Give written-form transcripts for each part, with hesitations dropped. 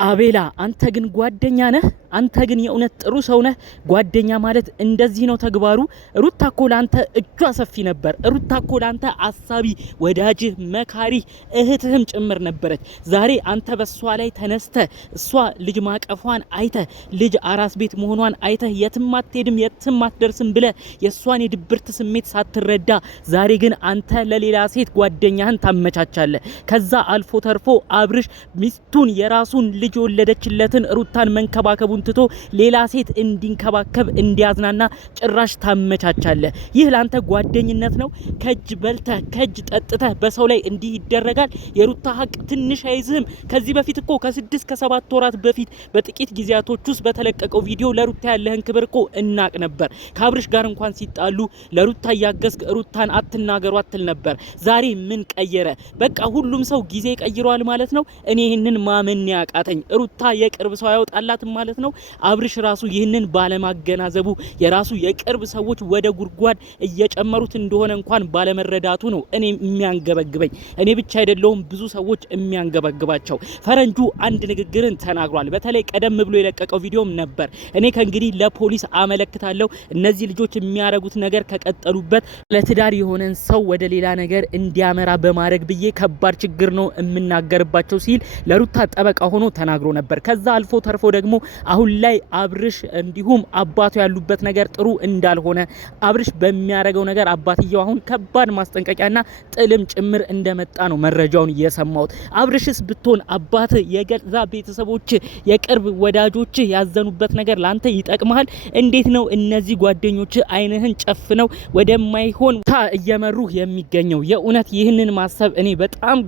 አቤላ አንተ ግን ጓደኛ ነህ? አንተ ግን የእውነት ጥሩ ሰው ነህ? ጓደኛ ማለት እንደዚህ ነው ተግባሩ። ሩታ እኮ ላንተ እጇ ሰፊ ነበር። ሩታ እኮ ላንተ አሳቢ፣ ወዳጅህ፣ መካሪ እህትህም ጭምር ነበረች። ዛሬ አንተ በሷ ላይ ተነስተ እሷ ልጅ ማቀፏን አይተ ልጅ አራስ ቤት መሆኗን አይተ የትም አትሄድም የትም አትደርስም ብለ የሷን የድብርት ስሜት ሳትረዳ ዛሬ ግን አንተ ለሌላ ሴት ጓደኛህን ታመቻቻለህ። ከዛ አልፎ ተርፎ አብርሽ ሚስቱን የራሱን ልጅ ወለደችለትን ሩታን መንከባከቡን ትቶ ሌላ ሴት እንዲንከባከብ እንዲያዝናና ጭራሽ ታመቻቻለ። ይህ ላንተ ጓደኝነት ነው? ከጅ በልተ ከጅ ጠጥተ በሰው ላይ እንዲህ ይደረጋል? የሩታ ሀቅ ትንሽ አይዝህም? ከዚህ በፊት እኮ ከ6 ከ7 ወራት በፊት በጥቂት ጊዜያቶች ውስጥ በተለቀቀው ቪዲዮ ለሩታ ያለህን ክብር እኮ እናቅ ነበር። ከአብርሽ ጋር እንኳን ሲጣሉ ለሩታ ያገዝክ ሩታን አትናገሩ አትል ነበር። ዛሬ ምን ቀየረ? በቃ ሁሉም ሰው ጊዜ ቀይሯል ማለት ነው። እኔ ይህንን ማመን ያቃተኝ ሩታ የቅርብ ሰው ያወጣላት ማለት ነው። አብርሽ ራሱ ይህንን ባለማገናዘቡ የራሱ የቅርብ ሰዎች ወደ ጉድጓድ እየጨመሩት እንደሆነ እንኳን ባለመረዳቱ ነው እኔ የሚያንገበግበኝ። እኔ ብቻ አይደለሁም ብዙ ሰዎች የሚያንገበግባቸው። ፈረንጁ አንድ ንግግርን ተናግሯል። በተለይ ቀደም ብሎ የለቀቀው ቪዲዮም ነበር። እኔ ከእንግዲህ ለፖሊስ አመለክታለሁ፣ እነዚህ ልጆች የሚያረጉት ነገር ከቀጠሉበት ለትዳር የሆነን ሰው ወደ ሌላ ነገር እንዲያመራ በማድረግ ብዬ ከባድ ችግር ነው የምናገርባቸው ሲል ለሩታ ጠበቃ ሆኖ ተናግሮ ነበር። ከዛ አልፎ ተርፎ ደግሞ አሁን ላይ አብርሽ እንዲሁም አባቱ ያሉበት ነገር ጥሩ እንዳልሆነ አብርሽ በሚያረገው ነገር አባትየው አሁን ከባድ ማስጠንቀቂያና ጥልም ጭምር እንደመጣ ነው መረጃውን እየሰማሁት። አብርሽስ ብትሆን አባት የገዛ ቤተሰቦች የቅርብ ወዳጆች ያዘኑበት ነገር ላንተ ይጠቅማል? እንዴት ነው እነዚህ ጓደኞች አይንህን ጨፍነው ወደማይሆን ታ እየመሩ የሚገኘው? የእውነት ይህንን ማሰብ እኔ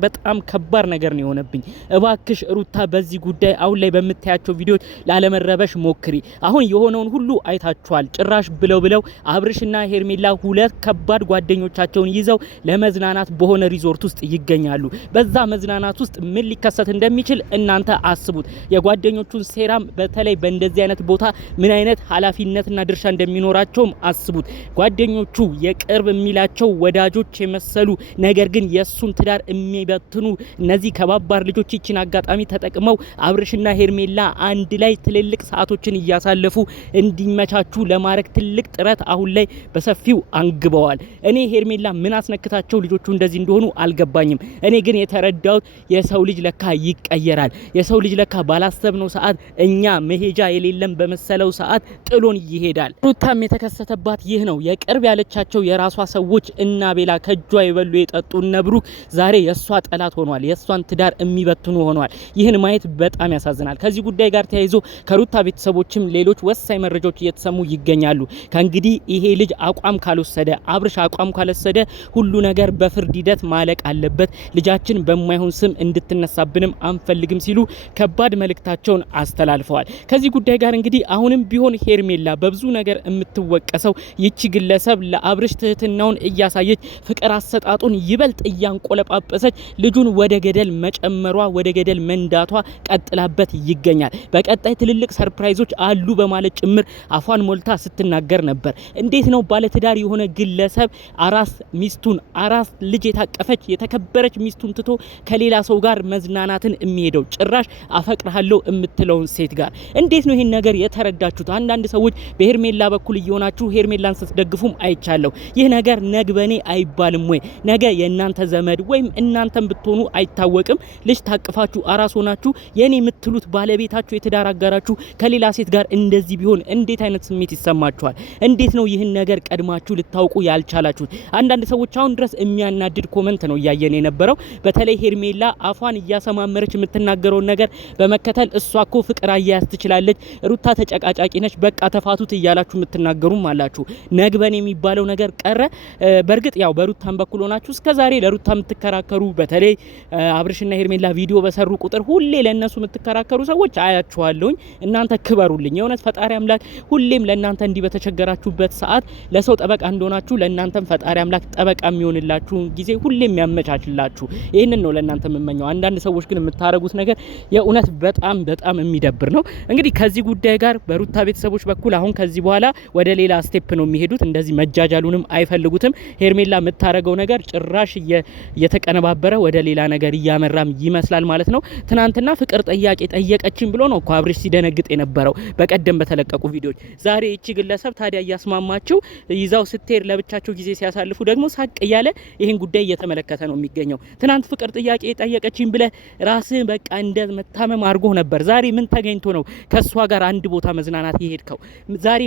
በጣም ከባድ ነገር ነው የሆነብኝ። እባክሽ ሩታ በዚህ ጉዳይ አሁን ላይ በምታያቸው ቪዲዮዎች ላለመረበሽ ሞክሪ። አሁን የሆነውን ሁሉ አይታችኋል። ጭራሽ ብለው አብርሽና ሄርሜላ ሁለት ከባድ ጓደኞቻቸውን ይዘው ለመዝናናት በሆነ ሪዞርት ውስጥ ይገኛሉ። በዛ መዝናናት ውስጥ ምን ሊከሰት እንደሚችል እናንተ አስቡት። የጓደኞቹን ሴራም በተለይ በእንደዚህ አይነት ቦታ ምን አይነት ኃላፊነትና ድርሻ እንደሚኖራቸውም አስቡት። ጓደኞቹ የቅርብ የሚላቸው ወዳጆች የመሰሉ ነገር ግን የሱን ትዳር የሚበትኑ እነዚህ ከባባር ልጆች ይችን አጋጣሚ ተጠቅመው አብርሽና ሄርሜላ አንድ ላይ ትልልቅ ሰዓቶችን እያሳለፉ እንዲመቻቹ ለማድረግ ትልቅ ጥረት አሁን ላይ በሰፊው አንግበዋል። እኔ ሄርሜላ ምን አስነክታቸው ልጆቹ እንደዚህ እንደሆኑ አልገባኝም። እኔ ግን የተረዳሁት የሰው ልጅ ለካ ይቀየራል። የሰው ልጅ ለካ ባላሰብነው ሰዓት እኛ መሄጃ የሌለም በመሰለው ሰዓት ጥሎን ይሄዳል። ሩታም የተከሰተባት ይህ ነው። የቅርብ ያለቻቸው የራሷ ሰዎች እና ቤላ ከጇ የበሉ የጠጡ ነብሩክ ዛሬ የሷ ጠላት ሆኗል። የሷን ትዳር የሚበትኑ ሆኗል። ይህን ማየት በጣም ያሳዝናል። ከዚህ ጉዳይ ጋር ተያይዞ ከሩታ ቤተሰቦችም ሌሎች ወሳኝ መረጃዎች እየተሰሙ ይገኛሉ። ከእንግዲህ ይሄ ልጅ አቋም ካልወሰደ አብርሽ አቋም ካልወሰደ ሁሉ ነገር በፍርድ ሂደት ማለቅ አለበት፣ ልጃችን በማይሆን ስም እንድትነሳብንም አንፈልግም ሲሉ ከባድ መልእክታቸውን አስተላልፈዋል። ከዚህ ጉዳይ ጋር እንግዲህ አሁንም ቢሆን ሄርሜላ በብዙ ነገር የምትወቀሰው ይቺ ግለሰብ ለአብርሽ ትህትናውን እያሳየች ፍቅር አሰጣጡን ይበልጥ እያንቆለጳጰሰች ልጁን ወደ ገደል መጨመሯ ወደ ገደል መንዳቷ ቀጥላበት ይገኛል። በቀጣይ ትልልቅ ሰርፕራይዞች አሉ በማለት ጭምር አፏን ሞልታ ስትናገር ነበር። እንዴት ነው ባለትዳር የሆነ ግለሰብ አራስ ሚስቱን አራስ ልጅ የታቀፈች የተከበረች ሚስቱን ትቶ ከሌላ ሰው ጋር መዝናናትን የሚሄደው? ጭራሽ አፈቅርሃለሁ የምትለውን ሴት ጋር እንዴት ነው ይሄን ነገር የተረዳችሁት? አንዳንድ ሰዎች በሄርሜላ በኩል እየሆናችሁ ሄርሜላን ስትደግፉም አይቻለሁ። ይህ ነገር ነግበኔ አይባልም ወይ? ነገ የእናንተ ዘመድ ወይም እናንተም ብትሆኑ አይታወቅም ልጅ ታቅፋችሁ አራስ ሆናችሁ የኔ የምትሉት ባለቤታችሁ የትዳር አጋራችሁ ከሌላ ሴት ጋር እንደዚህ ቢሆን እንዴት አይነት ስሜት ይሰማችኋል? እንዴት ነው ይህን ነገር ቀድማችሁ ልታውቁ ያልቻላችሁት? አንዳንድ ሰዎች አሁን ድረስ የሚያናድድ ኮመንት ነው እያየን የነበረው። በተለይ ሄርሜላ አፏን እያሰማመረች የምትናገረውን ነገር በመከተል እሷኮ ፍቅር አያያዝ ትችላለች፣ ሩታ ተጨቃጫቂ ነች፣ በቃ ተፋቱት እያላችሁ የምትናገሩም አላችሁ። ነግበን የሚባለው ነገር ቀረ። በእርግጥ ያው በሩታም በኩል ሆናችሁ እስከዛሬ ለሩታ የምትከራከሩ በተለይ አብርሽና ሄርሜላ ቪዲዮ በሰሩ ቁጥር ሁሌ ለነሱ የምትከራከሩ ሰዎች አያችኋለሁኝ። እናንተ ክበሩልኝ። የእውነት ፈጣሪ አምላክ ሁሌም ለእናንተ እንዲህ በተቸገራችሁበት ሰዓት ለሰው ጠበቃ እንደሆናችሁ ለእናንተም ፈጣሪ አምላክ ጠበቃ የሚሆንላችሁ ጊዜ ሁሌም ያመቻችላችሁ። ይህንን ነው ለእናንተ የምመኘው። አንዳንድ ሰዎች ግን የምታረጉት ነገር የእውነት በጣም በጣም የሚደብር ነው። እንግዲህ ከዚህ ጉዳይ ጋር በሩታ ቤተሰቦች በኩል አሁን ከዚህ በኋላ ወደ ሌላ ስቴፕ ነው የሚሄዱት። እንደዚህ መጃጃሉንም አይፈልጉትም። ሄርሜላ የምታረገው ነገር ጭራሽ እየተቀነባበረ ወደ ሌላ ነገር እያመራም ይመስላል ማለት ነው። ትናንትና ፍቅር ጥያቄ ጠየቀችን ብሎ ነው እኮ አብርሽ ሲደነግጥ የነበረው በቀደም በተለቀቁ ቪዲዮዎች። ዛሬ እቺ ግለሰብ ታዲያ እያስማማቸው ይዛው ስትሄድ ለብቻቸው ጊዜ ሲያሳልፉ ደግሞ ሳቅ እያለ ይህን ጉዳይ እየተመለከተ ነው የሚገኘው። ትናንት ፍቅር ጥያቄ ጠየቀችን ብለ ራስህ በቃ እንደ መታመም አድርጎ ነበር። ዛሬ ምን ተገኝቶ ነው ከሷ ጋር አንድ ቦታ መዝናናት የሄድከው? ዛሬ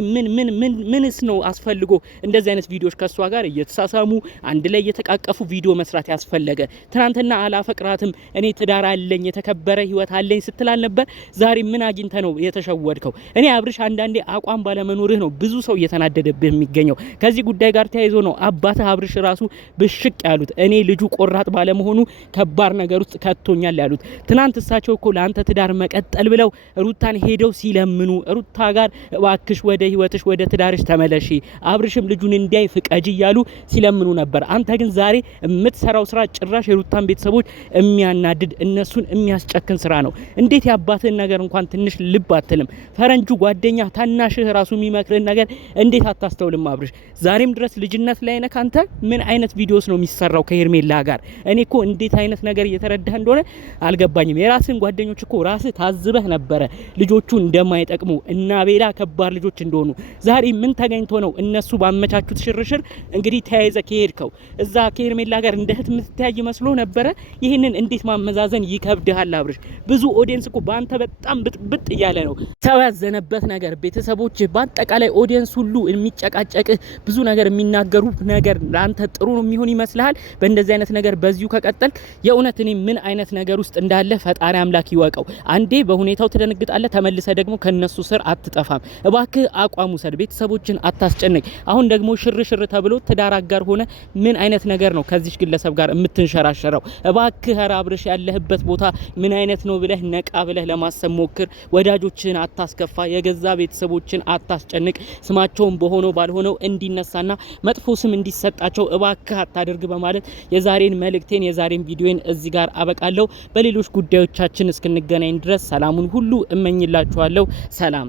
ምንስ ነው አስፈልጎ እንደዚህ አይነት ቪዲዮዎች ከሷ ጋር እየተሳሳሙ አንድ ላይ እየተቃቀፉ ቪዲዮ መስራት ያስፈለገ? ትናንትና አላፈቅራትም እኔ ትዳር አለኝ የተከበረ ህይወት አለኝ ስትላል ነበር። ዛሬ ምን አግኝተ ነው የተሸወድከው? እኔ አብርሽ አንዳንዴ አቋም ባለመኖርህ ነው ብዙ ሰው እየተናደደብህ የሚገኘው። ከዚህ ጉዳይ ጋር ተያይዞ ነው አባትህ አብርሽ ራሱ ብሽቅ ያሉት። እኔ ልጁ ቆራጥ ባለመሆኑ ከባድ ነገር ውስጥ ከቶኛል ያሉት። ትናንት እሳቸው እኮ ለአንተ ትዳር መቀጠል ብለው ሩታን ሄደው ሲለምኑ ሩታ ጋር እባክሽ ወደ ህይወትሽ ወደ ትዳርሽ ተመለሺ፣ አብርሽም ልጁን እንዲያይ ፍቀጂ እያሉ ሲለምኑ ነበር። አንተ ግን ዛሬ የምትሰራው ስራ ጭራሽ የሩታን ቤተሰቦች የሚያናድድ እነሱን የሚያስጨክን ስራ ነው። እንዴት ያባትህን ነገር እንኳን ትንሽ ልብ አትልም? ፈረንጁ ጓደኛ ታናሽህ ራሱ የሚመክርን ነገር እንዴት አታስተውልም? አብርሽ ዛሬም ድረስ ልጅነት ላይ ነህ አንተ። ምን አይነት ቪዲዮስ ነው የሚሰራው ከሄርሜላ ጋር? እኔ እኮ እንዴት አይነት ነገር እየተረዳህ እንደሆነ አልገባኝም። የራስህን ጓደኞች እኮ ራስህ ታዝበህ ነበረ ልጆቹ እንደማይጠቅሙ እና ቤላ ከባድ ልጆች እንደሆኑ። ዛሬ ምን ተገኝቶ ነው እነሱ ባመቻቹት ሽርሽር እንግዲህ ተያይዘ ከሄድከው እዛ ከሄርሜላ ጋር እንደ እህት የምትተያይ መስሎ ነበረ። ይህንን እንዴት ማመዛዘን ይከብድሃል አብርሽ። ብዙ ኦዲየንስ እኮ በአንተ በጣም ብጥብጥ እያለ ነው። ሰው ያዘነበት ነገር ቤተሰቦች፣ በአጠቃላይ ኦዲየንስ ሁሉ የሚጨቃጨቅህ ብዙ ነገር የሚናገሩ ነገር ለአንተ ጥሩ የሚሆን ይመስልሃል? በእንደዚህ አይነት ነገር በዚሁ ከቀጠል የእውነት እኔ ምን አይነት ነገር ውስጥ እንዳለ ፈጣሪ አምላክ ይወቀው። አንዴ በሁኔታው ትደነግጣለህ፣ ተመልሰ ደግሞ ከነሱ ስር አትጠፋም። እባክህ አቋም ውሰድ፣ ቤተሰቦችን አታስጨንቅ። አሁን ደግሞ ሽርሽር ተብሎ ትዳር አጋር ሆነ ምን አይነት ነገር ነው ከዚህ ግለሰብ ጋር የምትንሸራሸረው? እባክህ ኧረ አብርሽ ያለህበት ቦታ ምን አይነት ነው ብለህ ነቃ ብለህ ለማሰብ ሞክር። ወዳጆችን አታስከፋ፣ የገዛ ቤተሰቦችን አታስጨንቅ። ስማቸውን በሆነው ባልሆነው እንዲነሳና መጥፎ ስም እንዲሰጣቸው እባክህ አታድርግ በማለት የዛሬን መልእክቴን የዛሬን ቪዲዮን እዚህ ጋር አበቃለሁ። በሌሎች ጉዳዮቻችን እስክንገናኝ ድረስ ሰላሙን ሁሉ እመኝላችኋለሁ። ሰላም።